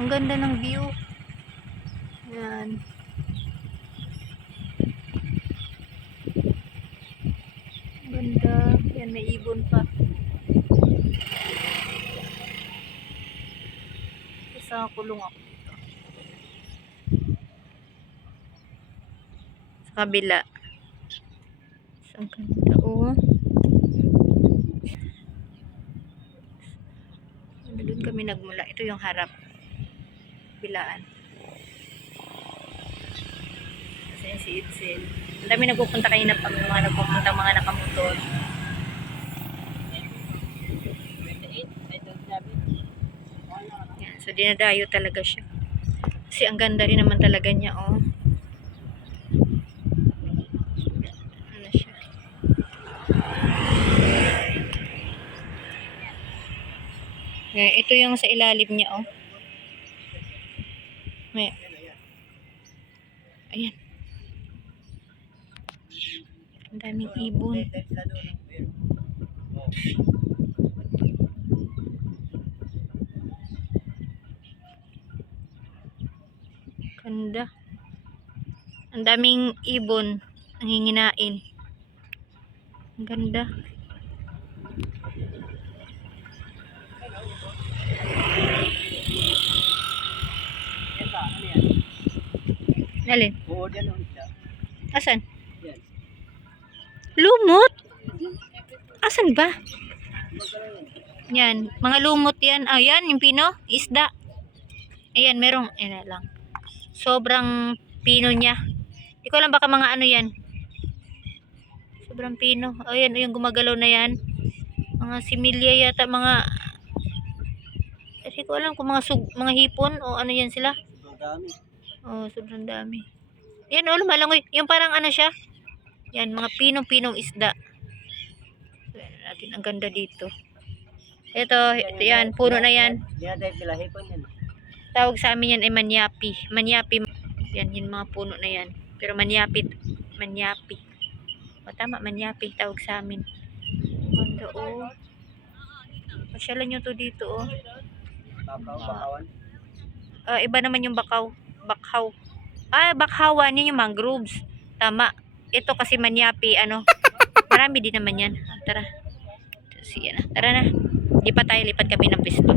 Ang ganda ng view. Yan. Ang ganda. Yan, may ibon pa. Isa kulong ako dito. Sa kabila. Ang ganda, oh. Doon kami nagmula. Ito yung harap. Bilaan. Kasi si Itzel. Ang dami nagpupunta kanina pa. May mga nagpupunta, mga nakamotor. Yan. So, dinadayo talaga siya. Kasi ang ganda rin naman talaga niya, oh. Ano siya? Yan. Ito yung sa ilalim niya, oh. May. Ayan. Ang daming ibon. Ganda. Ang daming ibon. Nanginginain. Ang ganda. Alin? Asan? Lumot? Asan ba? Yan. Mga lumot yan. Ayan, yung pino. Isda. Ayan, merong. Ayan lang. Sobrang pino niya. Hindi ko alam baka mga ano yan. Sobrang pino. Ayan, yung gumagalaw na yan. Mga similya yata. Mga. Hindi ko alam kung mga hipon o ano yan sila. Oh, sobrang dami. Yan, oh, lumalangoy. Yung parang ano siya. Yan, mga pinong-pinong isda. Ayan natin, ang ganda dito. Ito, yan, puno na yan. Tawag sa amin yan ay manyapi. Manyapi. Yan, yung mga puno na yan. Pero manyapi. Manyapi. O, tama, manyapi. Tawag sa amin. Ganda, oh. Pasyalan nyo to dito, oh. Bakawan. Iba naman yung bakaw. Bakhaw. Bakhawan. Yan yung mangroves. Tama. Ito kasi manyapi, ano. Marami din naman yan. Tara. Sige na. Tara na. Lipat tayo. Lipat kami ng pisto.